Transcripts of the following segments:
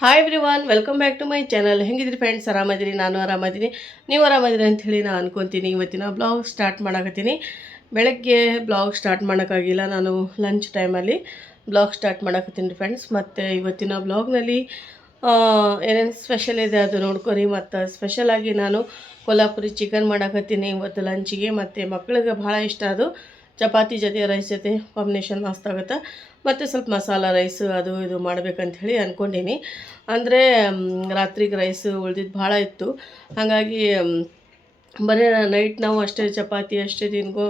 Hi everyone welcome back to my channel ಹೆಂಗಿದ್ರಿ friends ಆರಾಮದಿರಿ? ನಾನು ಆರಾಮದಿನಿ. ನೀವು ಆರಾಮದಿರಿ ಅಂತ ಹೇಳಿ ನಾನು ಅನ್ಕೊತೀನಿ. ಇವತ್ತಿನ ಬ್ಲಾಗ್ ಸ್ಟಾರ್ಟ್ ಮಾಡಕತ್ತೀನಿ. ಬೆಳಗ್ಗೆ ಬ್ಲಾಗ್ ಸ್ಟಾರ್ಟ್ ಮಾಡೋಕ್ಕಾಗಿಲ್ಲ. ನಾನು ಲಂಚ್ ಟೈಮಲ್ಲಿ ಬ್ಲಾಗ್ ಸ್ಟಾರ್ಟ್ ಮಾಡಕತ್ತೀನಿ ಫ್ರೆಂಡ್ಸ್ ಮತ್ತು ಇವತ್ತಿನ ಬ್ಲಾಗ್ನಲ್ಲಿ ಏನೇನು ಸ್ಪೆಷಲ್ ಇದೆ ಅದು ನೋಡ್ಕೊರಿ. ಮತ್ತು ಸ್ಪೆಷಲಾಗಿ ನಾನು ಕೊಲ್ಹಾಪುರಿ ಚಿಕನ್ ಮಾಡಕತ್ತೀನಿ ಇವತ್ತು ಲಂಚಿಗೆ ಮತ್ತು ಮಕ್ಳಿಗೆ ಭಾಳ ಇಷ್ಟ ಅದು. ಚಪಾತಿ ಜೊತೆ ರೈಸ್ ಜೊತೆ ಕಾಂಬಿನೇಷನ್ ಮಸ್ತ್ ಆಗುತ್ತೆ. ಮತ್ತು ಸ್ವಲ್ಪ ಮಸಾಲ ರೈಸ್ ಅದು ಇದು ಮಾಡ್ಬೇಕಂತ ಹೇಳಿ ಅಂದ್ಕೊಂಡೀನಿ ಅಂದರೆ ರಾತ್ರಿಗೆ ರೈಸ್ ಉಳ್ದಿದ್ದು ಭಾಳ ಇತ್ತು. ಹಾಗಾಗಿ ಬರೀ ನೈಟ್ ನಾವು ಅಷ್ಟೇ ಚಪಾತಿ ಅಷ್ಟೇ ತಿನ್ಕೋ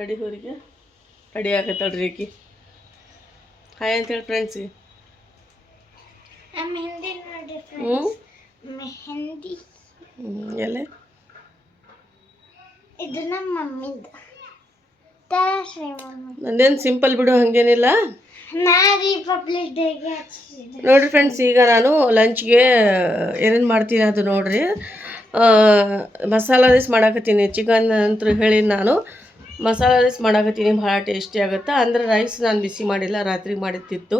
ರೆಡಿ ಹೋರಿಗೆ ರೆಡಿ ಆಗುತ್ತಲ್ಲ ಈಕಿ. ಹಾಯ್ ಅಂತೇಳಿ ಫ್ರೆಂಡ್ಸಿಗೆ ಹ್ಞೂ ಮೆಹಂದಿ ಎಲೆ ಇದು ನಮ್ಮ ಮಮ್ಮಿದು. ನಂದೇನು ಸಿಂಪಲ್ ಬಿಡು ಹಾಗೇನಿಲ್ಲ. ನೋಡ್ರಿ ಫ್ರೆಂಡ್ಸ್ ಈಗ ನಾನು ಲಂಚ್ಗೆ ಏನೇನು ಮಾಡ್ತೀನಿ ಅದು ನೋಡ್ರಿ. ಮಸಾಲ ರೈಸ್ ಮಾಡಾಕತ್ತೀನಿ. ಚಿಕನ್ ಅಂತೂ ಹೇಳಿ ನಾನು. ಮಸಾಲ ರೈಸ್ ಮಾಡಾಕತ್ತೀನಿ ಭಾಳ ಟೇಸ್ಟಿ ಆಗುತ್ತೆ. ಅಂದರೆ ರೈಸ್ ನಾನು ಬಿಸಿ ಮಾಡಿಲ್ಲ ರಾತ್ರಿ ಮಾಡಿದ್ದಿತ್ತು.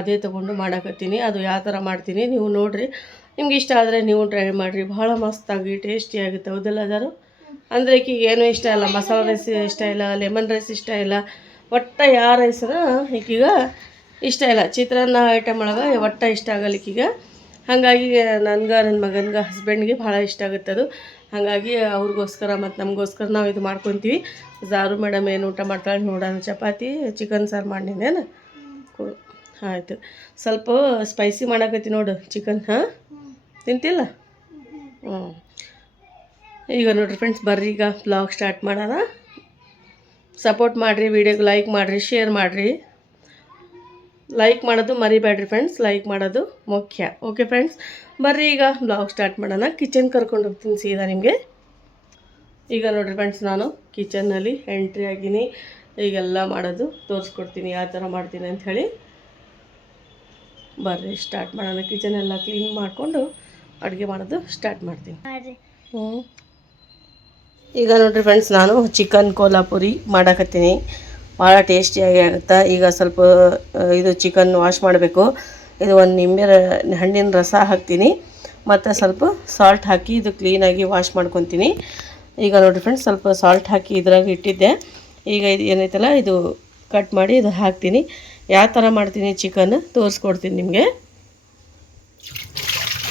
ಅದೇ ತೊಗೊಂಡು ಮಾಡಾಕತ್ತೀನಿ. ಅದು ಯಾವ ಥರ ಮಾಡ್ತೀನಿ ನೀವು ನೋಡಿರಿ. ನಿಮ್ಗೆ ಇಷ್ಟ ಆದರೆ ನೀವು ಟ್ರೈ ಮಾಡಿರಿ. ಭಾಳ ಮಸ್ತಾಗಿ ಟೇಸ್ಟಿ ಆಗುತ್ತೆ. ಹೌದಲ್ಲ ಅದಾರು ಅಂದರೆ ಈಕಿಗೆ ಏನೂ ಇಷ್ಟ ಇಲ್ಲ ಮಸಾಲೆ ರೈಸ್ ಇಷ್ಟ ಇಲ್ಲ ಲೆಮನ್ ರೈಸ್ ಇಷ್ಟ ಇಲ್ಲ. ಒಟ್ಟು ಯಾವ ರೈಸನ ಈಕೀಗ ಇಷ್ಟ ಇಲ್ಲ. ಚಿತ್ರಾನ್ನ ಐಟಮ್ ಒಳಗೆ ಒಟ್ಟು ಇಷ್ಟ ಆಗಲ್ಲ ಈಕೀಗ. ಹಾಗಾಗಿ ನನ್ಗೆ ನನ್ನ ಮಗನಿಗೆ ಹಸ್ಬೆಂಡ್ಗೆ ಭಾಳ ಇಷ್ಟ ಆಗುತ್ತೆ ಅದು. ಹಾಗಾಗಿ ಅವ್ರಿಗೋಸ್ಕರ ಮತ್ತು ನಮಗೋಸ್ಕರ ನಾವು ಇದು ಮಾಡ್ಕೊತೀವಿ. ಜಾರು ಮೇಡಮ್ ಏನು ಊಟ ಮಾಡ್ತಾಳೆ ನೋಡೋಣ. ಚಪಾತಿ ಚಿಕನ್ ಸಾರು ಮಾಡಿನೇನು ಕೊಡು. ಆಯಿತು. ಸ್ವಲ್ಪ ಸ್ಪೈಸಿ ಮಾಡಾಕತ್ತಿ ನೋಡು ಚಿಕನ್ ಹಾಂ? ತಿಂತಿಲ್ಲ? ಹ್ಞೂ ಈಗ ನೋಡಿರಿ ಫ್ರೆಂಡ್ಸ್ ಬರ್ರಿ ಈಗ ಬ್ಲಾಗ್ ಸ್ಟಾರ್ಟ್ ಮಾಡೋಣ. ಸಪೋರ್ಟ್ ಮಾಡಿರಿ ವಿಡಿಯೋಗೆ ಲೈಕ್ ಮಾಡಿರಿ ಶೇರ್ ಮಾಡಿರಿ. ಲೈಕ್ ಮಾಡೋದು ಮರಿಬೇಡ್ರಿ ಫ್ರೆಂಡ್ಸ್ ಲೈಕ್ ಮಾಡೋದು ಮುಖ್ಯ. ಓಕೆ ಫ್ರೆಂಡ್ಸ್ ಬರ್ರಿ ಈಗ ಬ್ಲಾಗ್ ಸ್ಟಾರ್ಟ್ ಮಾಡೋಣ. ಕಿಚನ್ ಕರ್ಕೊಂಡು ಹೋಗ್ತೀನಿ ಸೀದಾ ನಿಮಗೆ. ಈಗ ನೋಡಿರಿ ಫ್ರೆಂಡ್ಸ್ ನಾನು ಕಿಚನ್ನಲ್ಲಿ ಎಂಟ್ರಿ ಆಗೀನಿ. ಈಗೆಲ್ಲ ಮಾಡೋದು ತೋರಿಸ್ಕೊಡ್ತೀನಿ ಯಾವ ಥರ ಮಾಡ್ತೀನಿ ಅಂತ ಹೇಳಿ. ಬರ್ರಿ ಸ್ಟಾರ್ಟ್ ಮಾಡೋಣ. ಕಿಚನ್ ಎಲ್ಲ ಕ್ಲೀನ್ ಮಾಡಿಕೊಂಡು ಅಡುಗೆ ಮಾಡೋದು ಸ್ಟಾರ್ಟ್ ಮಾಡ್ತೀನಿ. ಹ್ಞೂ ಈಗ ನೋಡ್ರಿ ಫ್ರೆಂಡ್ಸ್ ನಾನು ಚಿಕನ್ ಕೋಲಾಪುರಿ ಮಾಡಕತ್ತೀನಿ. ಭಾಳ ಟೇಸ್ಟಿಯಾಗಿ ಆಗುತ್ತೆ. ಈಗ ಸ್ವಲ್ಪ ಇದು ಚಿಕನ್ ವಾಶ್ ಮಾಡಬೇಕು. ಇದು ಒಂದು ನಿಂಬೆ ಹಣ್ಣಿನ ರಸ ಹಾಕ್ತೀನಿ. ಮತ್ತು ಸ್ವಲ್ಪ ಸಾಲ್ಟ್ ಹಾಕಿ ಇದು ಕ್ಲೀನಾಗಿ ವಾಶ್ ಮಾಡ್ಕೊತೀನಿ. ಈಗ ನೋಡಿರಿ ಫ್ರೆಂಡ್ಸ್ ಸ್ವಲ್ಪ ಸಾಲ್ಟ್ ಹಾಕಿ ಇದ್ರಾಗ ಇಟ್ಟಿದ್ದೆ. ಈಗ ಇದು ಏನೈತಲ್ಲ, ಇದು ಕಟ್ ಮಾಡಿ ಇದು ಹಾಕ್ತೀನಿ. ಯಾವ ಥರ ಮಾಡ್ತೀನಿ ಚಿಕನ್ ತೋರಿಸ್ಕೊಡ್ತೀನಿ ನಿಮಗೆ.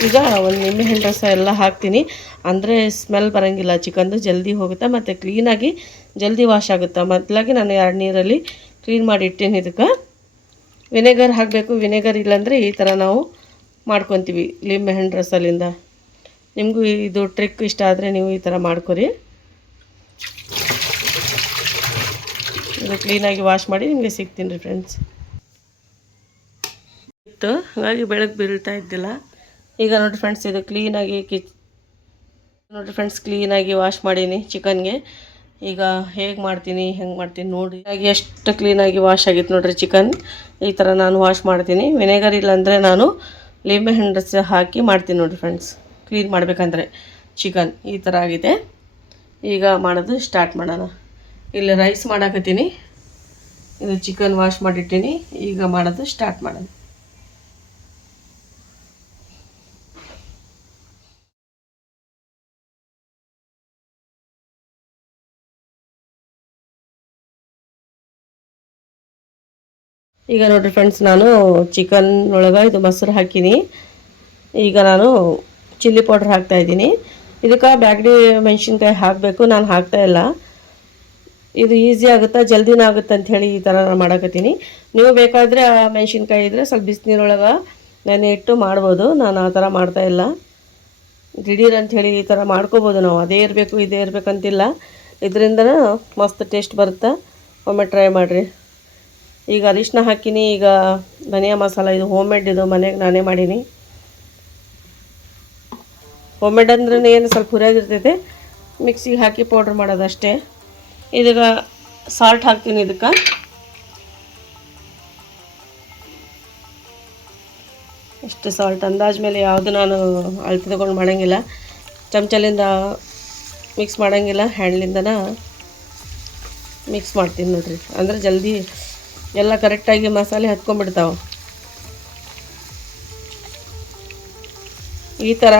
ಈಗ ಒಂದು ನಿಂಬೆಹಣ್ಣು ರಸ ಎಲ್ಲ ಹಾಕ್ತೀನಿ. ಅಂದರೆ ಸ್ಮೆಲ್ ಬರೋಂಗಿಲ್ಲ ಚಿಕನ್ದು ಜಲ್ದಿ ಹೋಗುತ್ತೆ, ಮತ್ತು ಕ್ಲೀನಾಗಿ ಜಲ್ದಿ ವಾಶ್ ಆಗುತ್ತೆ. ಮೊದಲಾಗಿ ನಾನು ಎರಡು ನೀರಲ್ಲಿ ಕ್ಲೀನ್ ಮಾಡಿ ಇಟ್ಟೇನೆ ಇದಕ್ಕೆ. ವಿನೆಗರ್ ಹಾಕಬೇಕು, ವಿನೆಗರ್ ಇಲ್ಲಾಂದರೆ ಈ ಥರ ನಾವು ಮಾಡ್ಕೊತೀವಿ ಲಿಂಬೆಹಣ್ಣು ರಸಲಿಂದ. ನಿಮಗೂ ಇದು ಟ್ರಿಕ್ ಇಷ್ಟ ಆದರೆ ನೀವು ಈ ಥರ ಮಾಡ್ಕೊರಿ. ಇದು ಕ್ಲೀನಾಗಿ ವಾಶ್ ಮಾಡಿ ನಿಮಗೆ ಸಿಗ್ತೀನಿ ರೀ ಫ್ರೆಂಡ್ಸ್ ಇತ್ತು, ಹಾಗಾಗಿ ಬೆಳಗ್ಗೆ ಬೀಳ್ತಾ ಇದ್ದಿಲ್ಲ. ಈಗ ನೋಡಿ ಫ್ರೆಂಡ್ಸ್ ಇದು ಕ್ಲೀನಾಗಿ ಕಿಚ್ ನೋಡಿರಿ ಫ್ರೆಂಡ್ಸ್ ಕ್ಲೀನಾಗಿ ವಾಶ್ ಮಾಡೀನಿ ಚಿಕನ್ಗೆ ಈಗ ಹೇಗೆ ಮಾಡ್ತೀನಿ, ಹೆಂಗೆ ಮಾಡ್ತೀನಿ ನೋಡಿ. ಹಾಗೆ ಎಷ್ಟು ಕ್ಲೀನಾಗಿ ವಾಶ್ ಆಗಿತ್ತು ನೋಡಿರಿ ಚಿಕನ್ ಈ ಥರ ನಾನು ವಾಶ್ ಮಾಡ್ತೀನಿ. ವಿನೆಗರ್ ಇಲ್ಲಾಂದರೆ ನಾನು ಲಿಂಬೆ ಹಣ್ಣು ರಸ ಹಾಕಿ ಮಾಡ್ತೀನಿ ನೋಡಿರಿ ಫ್ರೆಂಡ್ಸ್ ಕ್ಲೀನ್ ಮಾಡಬೇಕಂದ್ರೆ ಚಿಕನ್ ಈ ಥರ ಆಗಿದೆ. ಈಗ ಮಾಡೋದು ಸ್ಟಾರ್ಟ್ ಮಾಡೋಣ. ಇಲ್ಲಿ ರೈಸ್ ಮಾಡಾಕತ್ತೀನಿ. ಇದು ಚಿಕನ್ ವಾಶ್ ಮಾಡಿಟ್ಟಿನಿ. ಈಗ ಮಾಡೋದು ಸ್ಟಾರ್ಟ್ ಮಾಡೋಣ. ಈಗ ನೋಡಿರಿ ಫ್ರೆಂಡ್ಸ್ ನಾನು ಚಿಕನ್ ಒಳಗೆ ಇದು ಮೊಸರು ಹಾಕೀನಿ. ಈಗ ನಾನು ಚಿಲ್ಲಿ ಪೌಡ್ರ್ ಹಾಕ್ತಾ ಇದ್ದೀನಿ. ಇದಕ್ಕೆ ಬ್ಯಾಗ್ಡಿ ಮೆಣಸಿನ್ಕಾಯಿ ಹಾಕಬೇಕು, ನಾನು ಹಾಕ್ತಾ ಇಲ್ಲ. ಇದು ಈಸಿ ಆಗುತ್ತಾ, ಜಲ್ದಿನ ಆಗುತ್ತೆ ಅಂತ ಹೇಳಿ ಈ ಥರ ನಾನು ಮಾಡಕತ್ತೀನಿ. ನೀವು ಬೇಕಾದರೆ ಆ ಮೆಣಸಿನ್ಕಾಯಿ ಇದ್ದರೆ ಸ್ವಲ್ಪ ಬಿಸಿನೀರೊಳಗೆ ನೆನೆ ಇಟ್ಟು ಮಾಡ್ಬೋದು. ನಾನು ಆ ಥರ ಮಾಡ್ತಾ ಇಲ್ಲ. ದಿಢೀರ್ ಅಂತ ಹೇಳಿ ಈ ಥರ ಮಾಡ್ಕೋಬೋದು ನಾವು. ಅದೇ ಇರಬೇಕು, ಇದೇ ಇರಬೇಕಂತಿಲ್ಲ. ಇದರಿಂದನೂ ಮಸ್ತ್ ಟೇಸ್ಟ್ ಬರುತ್ತೆ? ಒಮ್ಮೆ ಟ್ರೈ ಮಾಡಿರಿ. ಈಗ ಅರಿಶಿನ ಹಾಕಿನಿ, ಈಗ ಧನಿಯಾ ಮಸಾಲ, ಇದು ಹೋಮ್ ಮೇಡ್ ಇದು ಮನೆಗೆ ನಾನೇ ಮಾಡೀನಿ. ಹೋಮ್ ಮೇಡ್ ಅಂದ್ರೆ ಏನು? ಸ್ವಲ್ಪ ಹುರಿಯಾಗಿರ್ತೈತೆ ಮಿಕ್ಸಿಗೆ ಹಾಕಿ ಪೌಡ್ರ್ ಮಾಡೋದಷ್ಟೇ. ಇದೀಗ ಸಾಲ್ಟ್ ಹಾಕ್ತೀನಿ ಇದಕ್ಕೆ. ಇಷ್ಟು ಸಾಲ್ಟ್ ಅಂದಾಜು ಮೇಲೆ ಯಾವುದು ನಾನು ಅಳತೆ ತೊಗೊಂಡು ಮಾಡೋಂಗಿಲ್ಲ. ಚಮಚಲಿಂದ ಮಿಕ್ಸ್ ಮಾಡೋಂಗಿಲ್ಲ ಹ್ಯಾಂಡ್ಲಿಂದನ ಮಿಕ್ಸ್ ಮಾಡ್ತೀನಿ ನೋಡ್ರಿ. ಅಂದ್ರೆ ಜಲ್ದಿ ಎಲ್ಲ ಕರೆಕ್ಟಾಗಿ ಮಸಾಲೆ ಹತ್ಕೊಂಡ್ಬಿಡ್ತಾವೆ. ಈ ಥರ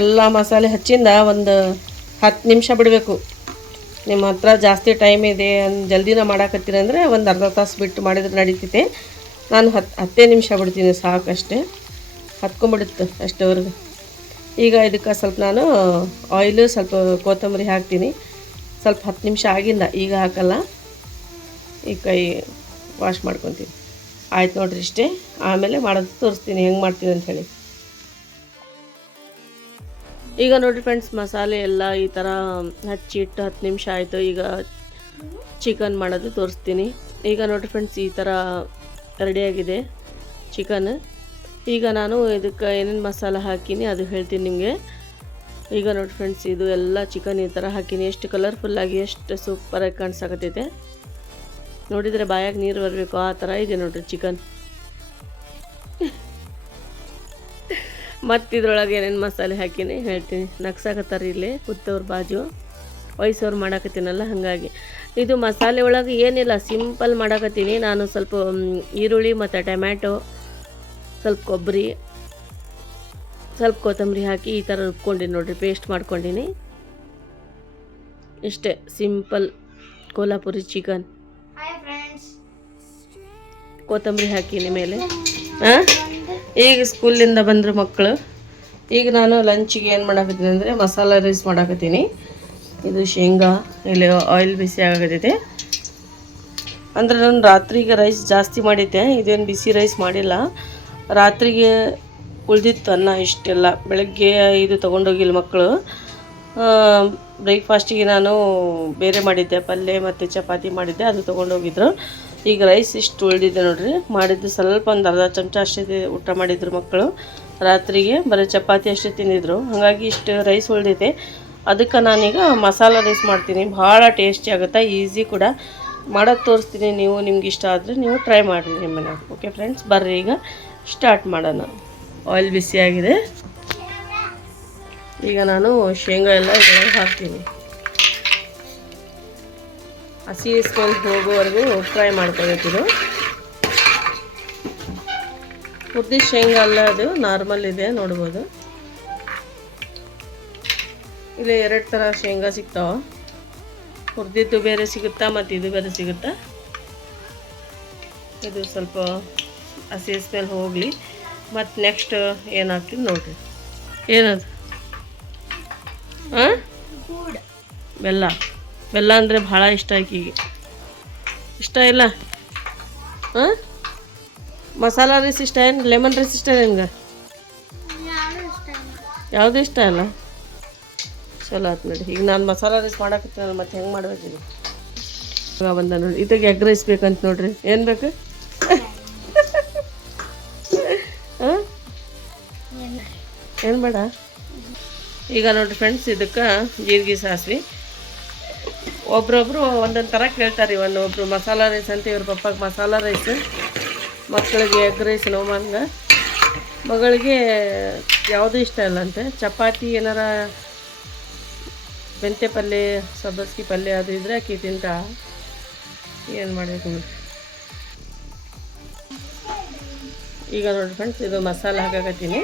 ಎಲ್ಲ ಮಸಾಲೆ ಹಚ್ಚಿಂದ ಒಂದು ಹತ್ತು ನಿಮಿಷ ಬಿಡಬೇಕು. ನಿಮ್ಮ ಹತ್ರ ಜಾಸ್ತಿ ಟೈಮ್ ಇದೆ ಅಂದ್ ಜಲ್ದಿನ ಮಾಡಾಕತ್ತೀರ ಅಂದರೆ ಒಂದು ಅರ್ಧ ತಾಸು ಬಿಟ್ಟು ಮಾಡಿದ್ರೆ ನಡೀತೈತೆ. ನಾನು ಹತ್ತು ಹತ್ತೇ ನಿಮಿಷ ಬಿಡ್ತೀನಿ ಸಾಕಷ್ಟೇ ಹತ್ಕೊಂಬಿಡುತ್ತೆ ಅಷ್ಟವರೆಗೆ. ಈಗ ಇದಕ್ಕೆ ಸ್ವಲ್ಪ ನಾನು ಆಯಿಲು ಸ್ವಲ್ಪ ಕೊತ್ತಂಬರಿ ಹಾಕ್ತೀನಿ. ಸ್ವಲ್ಪ ಹತ್ತು ನಿಮಿಷ ಆಗಿಲ್ಲ, ಈಗ ಹಾಕಲ್ಲ. ಈ ಕೈ ವಾಶ್ ಮಾಡ್ಕೊತೀನಿ. ಆಯ್ತು ನೋಡ್ರಿ ಇಷ್ಟೇ. ಆಮೇಲೆ ಮಾಡೋದು ತೋರಿಸ್ತೀನಿ. ಹೆಂಗೆ ಮಾಡ್ತೀನಿ ಅಂತ ಹೇಳಿ. ಈಗ ನೋಡಿರಿ ಫ್ರೆಂಡ್ಸ್ ಮಸಾಲೆ ಎಲ್ಲ ಈ ಥರ ಹಚ್ಚಿಟ್ಟು ಹತ್ತು ನಿಮಿಷ ಆಯಿತು. ಈಗ ಚಿಕನ್ ಮಾಡೋದು ತೋರಿಸ್ತೀನಿ. ಈಗ ನೋಡಿರಿ ಫ್ರೆಂಡ್ಸ್ ಈ ಥರ ರೆಡಿಯಾಗಿದೆ ಚಿಕನ್ ಈಗ ನಾನು ಇದಕ್ಕೆ ಏನೇನು ಮಸಾಲ ಹಾಕೀನಿ ಅದು ಹೇಳ್ತೀನಿ ನಿಮಗೆ. ಈಗ ನೋಡಿ ಫ್ರೆಂಡ್ಸ್ ಇದು ಎಲ್ಲ ಚಿಕನ್ ಈ ಥರ ಹಾಕೀನಿ. ಎಷ್ಟು ಕಲರ್ಫುಲ್ಲಾಗಿ ಎಷ್ಟು ಸೂಪರಾಗಿ ಕಾಣಿಸಾಕತ್ತೈತೆ. ನೋಡಿದರೆ ಬಾಯಾಗ ನೀರು ಬರಬೇಕು. ಆ ಥರ ಇದೆ ನೋಡ್ರಿ ಚಿಕನ್. ಮತ್ತು ಇದ್ರೊಳಗೆ ಏನೇನು ಮಸಾಲೆ ಹಾಕಿನಿ ಹೇಳ್ತೀನಿ. ನಕ್ಸಾಕತ್ತಾರ ಇಲ್ಲಿ ಕುತ್ತವ್ರ ಬಾಜು. ವಯಸ್ಸವ್ರು ಮಾಡಾಕತ್ತೀನಲ್ಲ, ಹಾಗಾಗಿ. ಇದು ಮಸಾಲೆ ಒಳಗೆ ಏನಿಲ್ಲ, ಸಿಂಪಲ್ ಮಾಡಾಕತ್ತೀನಿ. ನಾನು ಸ್ವಲ್ಪ ಈರುಳ್ಳಿ ಮತ್ತು ಟೊಮ್ಯಾಟೊ, ಸ್ವಲ್ಪ ಕೊಬ್ಬರಿ ಸ್ವಲ್ಪ ಕೊತ್ತಂಬರಿ ಹಾಕಿ ಈ ಥರ ರುಬ್ಕೊಂಡಿನಿ ನೋಡ್ರಿ, ಪೇಸ್ಟ್ ಮಾಡ್ಕೊಂಡಿನಿ. ಇಷ್ಟೇ, ಸಿಂಪಲ್ ಕೋಲ್ಹಾಪುರಿ ಚಿಕನ್. ಕೊತ್ತಂಬರಿ ಹಾಕಿನಿ ಮೇಲೆ. ಹಾಂ ಈಗ ಸ್ಕೂಲಿಂದ ಬಂದರು ಮಕ್ಕಳು ಈಗ ನಾನು ಲಂಚಿಗೆ ಏನು ಮಾಡಾಕತ್ತೀನಿ ಅಂದರೆ ಮಸಾಲ ರೈಸ್ ಮಾಡಾಕತ್ತೀನಿ. ಇದು ಶೇಂಗಾ, ಇಲ್ಲಿ ಆಯಿಲ್ ಬಿಸಿ ಆಗತ್ತೈತೆ ಅಂದ್ರೆ ನಾನು ರಾತ್ರಿಗೆ ರೈಸ್ ಜಾಸ್ತಿ ಮಾಡಿದ್ದೆ. ಇದೇನು ಬಿಸಿ ರೈಸ್ ಮಾಡಿಲ್ಲ. ರಾತ್ರಿಗೆ ಉಳಿದಿತ್ತು ಅನ್ನ ಇಷ್ಟೆಲ್ಲ. ಬೆಳಗ್ಗೆ ಇದು ತೊಗೊಂಡೋಗಿಲ್ಲ ಮಕ್ಕಳು ಬ್ರೇಕ್ಫಾಸ್ಟಿಗೆ ನಾನು ಬೇರೆ ಮಾಡಿದ್ದೆ. ಪಲ್ಯ ಮತ್ತು ಚಪಾತಿ ಮಾಡಿದ್ದೆ. ಅದು ತೊಗೊಂಡೋಗಿದ್ರು. ಈಗ ರೈಸ್ ಇಷ್ಟು ಉಳಿದಿದೆ ನೋಡ್ರಿ. ಮಾಡಿದ್ದು ಸ್ವಲ್ಪ ಒಂದು ಅರ್ಧ ಚಮಚ ಅಷ್ಟೇ ಊಟ ಮಾಡಿದ್ರು ಮಕ್ಕಳು. ರಾತ್ರಿಗೆ ಬರೀ ಚಪಾತಿ ಅಷ್ಟೇ ತಿಂದಿದ್ರು. ಹಾಗಾಗಿ ಇಷ್ಟು ರೈಸ್ ಉಳಿದಿದೆ. ಅದಕ್ಕೆ ನಾನೀಗ ಮಸಾಲ ರೈಸ್ ಮಾಡ್ತೀನಿ. ಭಾಳ ಟೇಸ್ಟಿ ಆಗುತ್ತೆ, ಈಸಿ ಕೂಡ. ಮಾಡೋದು ತೋರಿಸ್ತೀನಿ ನೀವು, ನಿಮ್ಗೆ ಇಷ್ಟ ಆದರೆ ನೀವು ಟ್ರೈ ಮಾಡಿರಿ ನಿಮ್ಮ ಮನ್ಯಾಗ ಓಕೆ ಫ್ರೆಂಡ್ಸ್ ಬರ್ರಿ ಈಗ. ಸ್ಟಾರ್ಟ್ ಮಾಡೋಣ. ಆಯಿಲ್ ಬಿಸಿಯಾಗಿದೆ. ಈಗ ನಾನು ಶೇಂಗಾ ಎಲ್ಲ ಇದರೊಳಗೆ ಹಾಕ್ತೀನಿ. ಹಸಿ ಇಸ್ಕೊಂಡು ಹೋಗೋವರೆಗೂ ಫ್ರೈ ಮಾಡ್ಕೋಬೇಕಿದು ಉದ್ದಿ ಶೇಂಗಾ ಅಲ್ಲ ಅದು ನಾರ್ಮಲ್ ಇದೆ ನೋಡ್ಬೋದು. ಇಲ್ಲಿ ಎರಡು ಥರ ಶೇಂಗಾ ಸಿಗ್ತಾವ. ಹುರಿದಿದ್ದು ಬೇರೆ ಸಿಗುತ್ತಾ ಮತ್ತು ಇದು ಬೇರೆ ಸಿಗುತ್ತಾ? ಇದು ಸ್ವಲ್ಪ ಹಸಿ ಸ್ಮೆಲ್ ಹೋಗಲಿ. ಮತ್ತು ನೆಕ್ಸ್ಟ್ ಏನಾಗ್ತೀವಿ ನೋಡ್ರಿ. ಏನದು? ಹಾಂ? ಬೆಲ್ಲ. ಬೆಲ್ಲ ಅಂದರೆ ಭಾಳ ಇಷ್ಟ ಆಕಿಗೆ. ಇಷ್ಟ ಇಲ್ಲ? ಹಾಂ ಮಸಾಲ ರೈಸ್ ಇಷ್ಟ ಏನು? ಲೆಮನ್ ರೈಸ್ ಇಷ್ಟ ನಿಮ್ಗೆ ಯಾವುದು ಇಷ್ಟ ಅಲ್ಲ ಚಲೋ ಆಯ್ತು ನೋಡಿ. ಈಗ ನಾನು ಮಸಾಲ ರೈಸ್ ಮಾಡಾಕತ್ತೀನಲ್ಲ ಮತ್ತೆ ಹೆಂಗೆ ಮಾಡ್ಬೇಕಿದೆ ಇವಾಗ ಬಂದ ನೋಡಿ. ಇದಕ್ಕೆ ಎಗ್ ರೈಸ್ ಬೇಕಂತ ನೋಡ್ರಿ. ಏನು ಬೇಕು? ಹಾಂ ಏನು ಬೇಡ? ಈಗ ನೋಡಿರಿ ಫ್ರೆಂಡ್ಸ್ ಇದಕ್ಕೆ ಜೀರಿಗೆ ಸಾಸಿವೆ. ಒಬ್ರೊಬ್ರು ಒಂದೊಂದು ಥರ ಕೇಳ್ತಾರೆ ಒಬ್ರು ಮಸಾಲ ರೈಸ್ ಅಂತ, ಇವ್ರ ಪಪ್ಪಾಗೆ ಮಸಾಲ ರೈಸ್ ಮಕ್ಕಳಿಗೆ ಎಗ್ ರೈಸ್ ನೋವಂಗೆ ಮಗಳಿಗೆ ಯಾವುದೂ ಇಷ್ಟ ಇಲ್ಲ ಅಂತೆ ಚಪಾತಿ ಏನಾರ ಮೆಂತೆ ಪಲ್ಯ ಸಬ್ಬಸ್ಗಿ ಪಲ್ಯ ಅದು ಇದ್ದರೆ ಅಕ್ಕಿ ತಿಂತ. ಏನು ಮಾಡಬೇಕು ಈಗ ನೋಡಿ ಫ್ರೆಂಡ್ಸ್ ಇದು ಮಸಾಲೆ ಹಾಕಕತ್ತೀನಿ.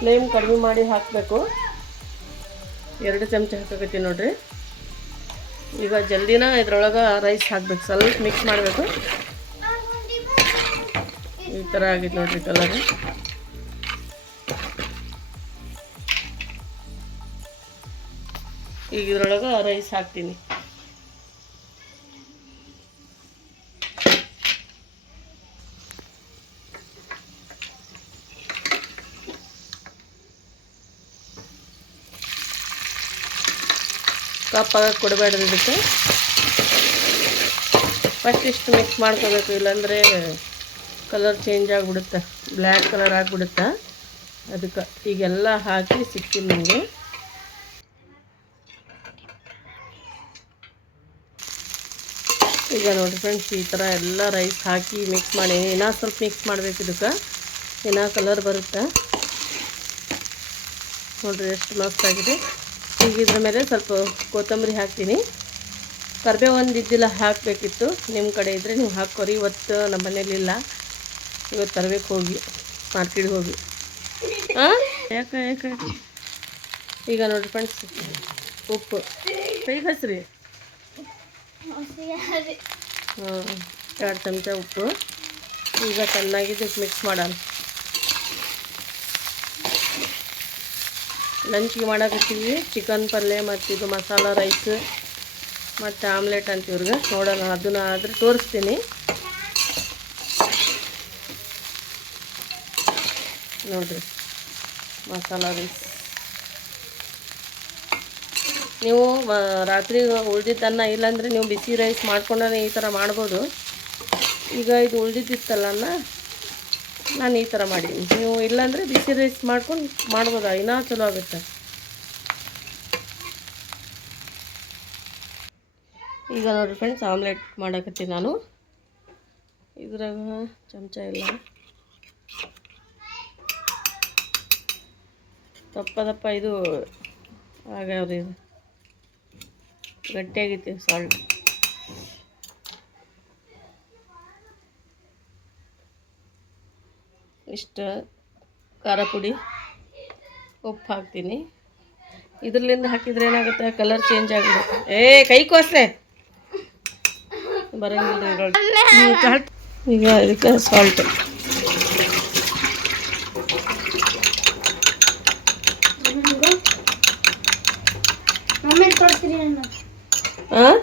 ಫ್ಲೇಮ್ ಕಡಿಮೆ ಮಾಡಿ ಹಾಕಬೇಕು. ಎರಡು ಚಮಚ ಹಾಕಕತ್ತೀನಿ ನೋಡ್ರಿ. ಈಗ ಜಲ್ದಿನ ಇದ್ರೊಳಗೆ ರೈಸ್ ಹಾಕ್ಬೇಕು. ಸ್ವಲ್ಪ ಮಿಕ್ಸ್ ಮಾಡಬೇಕು. ಈ ಥರ ಆಗಿತ್ತು ನೋಡ್ರಿ ಕಲರ್ ಈಗ ಇದ್ರೊಳಗೆ ರೈಸ್ ಹಾಕ್ತೀನಿ. ಕಪ್ಪಾಗ ಕೊಡಬೇಡ್ರಿ ಇದಕ್ಕೆ ಫಸ್ಟ್ ಇಷ್ಟು ಮಿಕ್ಸ್ ಮಾಡ್ಕೋಬೇಕು, ಇಲ್ಲಾಂದರೆ ಕಲರ್ ಚೇಂಜ್ ಆಗಿಬಿಡುತ್ತೆ. ಬ್ಲ್ಯಾಕ್ ಕಲರ್ ಆಗಿಬಿಡುತ್ತೆ? ಅದಕ್ಕೆ ಈಗೆಲ್ಲ ಹಾಕಿ ಸಿಗ್ತೀನಿ ನಿಮಗೆ ಈಗ ನೋಡಿ ಫ್ರೆಂಡ್ಸ್ ಈ ಥರ ಎಲ್ಲ ರೈಸ್ ಹಾಕಿ ಮಿಕ್ಸ್ ಮಾಡಿ ಏನೋ ಸ್ವಲ್ಪ ಮಿಕ್ಸ್ ಮಾಡಬೇಕು ಇದಕ್ಕೆ. ಏನೋ ಕಲರ್ ಬರುತ್ತೆ. ನೋಡಿರಿ ಎಷ್ಟು ಮಸ್ತ್ ಆಗಿದೆ. ಈಗ ಮೇಲೆ ಸ್ವಲ್ಪ ಕೊತ್ತಂಬರಿ ಹಾಕ್ತೀನಿ. ಕರಿಬೇವು ಒಂದು ಇದ್ದಿಲ್ಲ, ಹಾಕಬೇಕಿತ್ತು. ನಿಮ್ಮ ಕಡೆ ಇದ್ದರೆ ನೀವು ಹಾಕೋರಿ ಇವತ್ತು ನಮ್ಮ ಮನೇಲಿಲ್ಲ ಇವತ್ತು ತರಬೇಕು ಹೋಗಿ, ಮಾರ್ಕೆಟ್ಗೆ ಹೋಗಿ. ಹಾಂ ಯಾಕೆ ಯಾಕೆ? ಈಗ ನೋಡಿರಿ ಫ್ರೆಂಡ್ಸ್ ಉಪ್ಪು. ಕೈ ಹಸ್ರಿ? ಹ್ಞೂ ಎರಡು ಚಮಚ ಉಪ್ಪು. ಈಗ ಚೆನ್ನಾಗಿ ಮಿಕ್ಸ್ ಮಾಡೋಣ. ಲಂಚ್ಗೆ ಮಾಡಕತ್ತೀವಿ. ಚಿಕನ್ ಪಲ್ಯ ಮತ್ತು ಇದು ಮಸಾಲ ರೈಸ್ ಮತ್ತು ಆಮ್ಲೆಟ್ ಅಂತ ಇವ್ರಿಗೆ. ನೋಡೋಣ, ಅದನ್ನ ಆದರೆ ತೋರಿಸ್ತೀನಿ. ನೋಡಿರಿ, ಮಸಾಲ ರೈಸ್ ನೀವು ರಾತ್ರಿ ಉಳ್ದಿದ್ದನ್ನ ಇಲ್ಲಾಂದರೆ ನೀವು ಬಿಸಿ ರೈಸ್ ಮಾಡ್ಕೊಂಡೇ ಈ ಥರ ಮಾಡ್ಬೋದು. ಈಗ ಇದು ಉಳ್ದಿದ್ದಿತ್ತಲ್ಲ ಅನ್ನ? ನಾನು ಈ ಥರ ಮಾಡೀನಿ ನೀವು ಇಲ್ಲಾಂದರೆ ಬಿಸಿ ರೈಸ್ ಮಾಡ್ಕೊಂಡು ಮಾಡ್ಬೋದು? ಇನ್ನೂ ಚಲೋ ಆಗುತ್ತೆ. ಈಗ ನೋಡಿರಿ ಫ್ರೆಂಡ್ಸ್ ಆಮ್ಲೆಟ್ ಮಾಡಕತ್ತೀನಿ ನಾನು. ಇದ್ರಾಗ ಚಮಚ ಇಲ್ಲ. ದಪ್ಪ ದಪ್ಪ ಇದು ಆಗ್ಯಾವ್ರಿ ಇದು. ಗಟ್ಟಿಯಾಗೈತಿ ಸಾಲ್ಟ್ ಇಷ್ಟು ಖಾರ ಪುಡಿ ಉಪ್ಪು ಹಾಕ್ತೀನಿ ಇದ್ರಲ್ಲಿಂದ ಹಾಕಿದ್ರೆ ಏನಾಗುತ್ತೆ? ಕಲರ್ ಚೇಂಜ್ ಆಗಿಬಿಡುತ್ತೆ. ಏ ಕೈ ಕೋಸೆ ಬರಂಗಿಲ್ಲ. ಈಗ ಇದಕ್ಕೆ ಸಾಲ್ಟ್ ಹಾಂ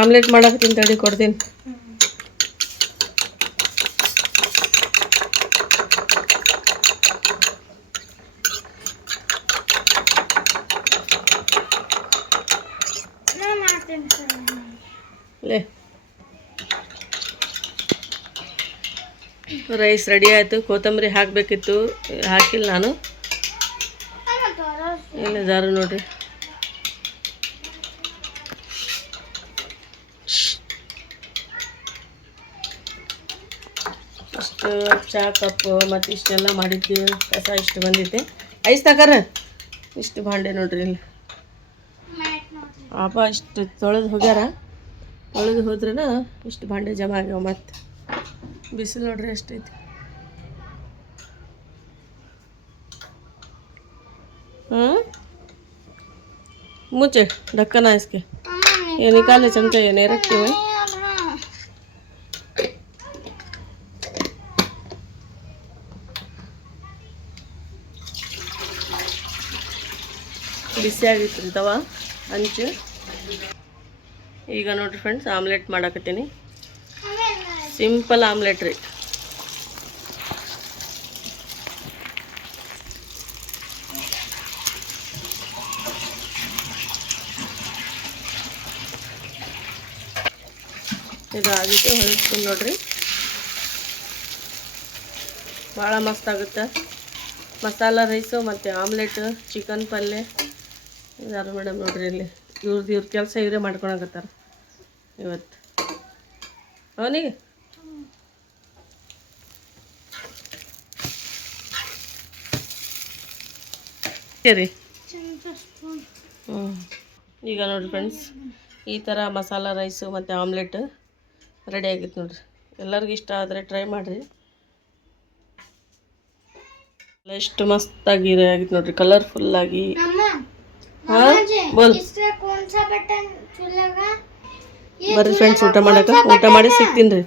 ಆಮ್ಲೆಟ್ ಮಾಡಕ್ಕೆ ತಡಿ ಕೊಡ್ತೀನಿ. ರೈಸ್ ರೆಡಿ ಆಯಿತು ಕೊತ್ತಂಬರಿ ಹಾಕಬೇಕಿತ್ತು ಹಾಕಿಲ್ಲ ನಾನು. ಇಲ್ಲ ಜಾರು ನೋಡ್ರಿ. ಇಷ್ಟು ಚಹಾ ಕಪ್ ಮತ್ತು ಇಷ್ಟೆಲ್ಲ ಮಾಡಿದ್ವಿ ಕಸ ಇಷ್ಟು ಬಂದೈತೆ ಐಸ್ ತಗರ ಇಷ್ಟು ಭಾಂಡೆ ನೋಡ್ರಿ ಇಲ್ಲಿ ಹಬ್ಬ ಇಷ್ಟು ತೊಳೆದು ಹೋಗ್ಯಾರ ತೊಳೆದು ಹೋದ್ರೂ ಇಷ್ಟು ಭಾಂಡೆ ಜಮಾ ಆಗ್ಯಾವ ಮತ್ತು ಬಿಸಿಲು ನೋಡ್ರಿ ಎಷ್ಟೈತಿ ಹ್ಞೂ ಮುಚ್ಚೆ ಡಕ್ಕನ ಐಸ್ಗೆ ಏನಿಕಾಲೆ ಚಮಚ ಏನೇರಕ್ತೀವಿ ಬಿಸಿ ಆಗಿತ್ತು ರೀ ತವ ಹಂಚು ಈಗ ನೋಡ್ರಿ ಫ್ರೆಂಡ್ಸ್ ಆಮ್ಲೆಟ್ ಮಾಡಕತ್ತೀನಿ. ಸಿಂಪಲ್ ಆಮ್ಲೆಟ್ ರೀ. ಇದಾಗಿತ್ತು ಹೊಲಿಸ್ತೀನಿ ನೋಡ್ರಿ. ಭಾಳ ಮಸ್ತ್ ಆಗುತ್ತೆ. ಮಸಾಲ ರೈಸು ಮತ್ತು ಆಮ್ಲೆಟ್ ಚಿಕನ್ ಪಲ್ಯ ಯಾರು ಮೇಡಮ್ ನೋಡ್ರಿ ಇಲ್ಲಿ? ಇವ್ರದ್ದು ಇವ್ರ ಕೆಲಸ ಇವರೇ ಮಾಡ್ಕೊಳಕತ್ತಾರ. ಇವತ್ತು. ಅವನಿಗೆ ಸರಿ. ಹ್ಞೂ ಈಗ ನೋಡಿರಿ ಫ್ರೆಂಡ್ಸ್ ಈ ಥರ ಮಸಾಲ ರೈಸು ಮತ್ತು ಆಮ್ಲೆಟ್ ರೆಡಿ ಆಗಿತ್ತು ನೋಡ್ರಿ. ಎಲ್ಲರಿಗೂ ಇಷ್ಟ ಆದರೆ ಟ್ರೈ ಮಾಡಿರಿ. ಎಷ್ಟು ಮಸ್ತಾಗಿ ಆಗಿತ್ತು ನೋಡ್ರಿ. ಕಲರ್ಫುಲ್ಲಾಗಿ मम्मा ಹಾಂ ಬೋಲ್ इसका कौन सा बटन चुनेगा ಬರ್ರಿ ಫ್ರೆಂಡ್ಸ್ ಊಟ ಮಾಡಕ್ಕೆ ಊಟ ಮಾಡಿ ಸಿಗ್ತೀನಿ ರೀ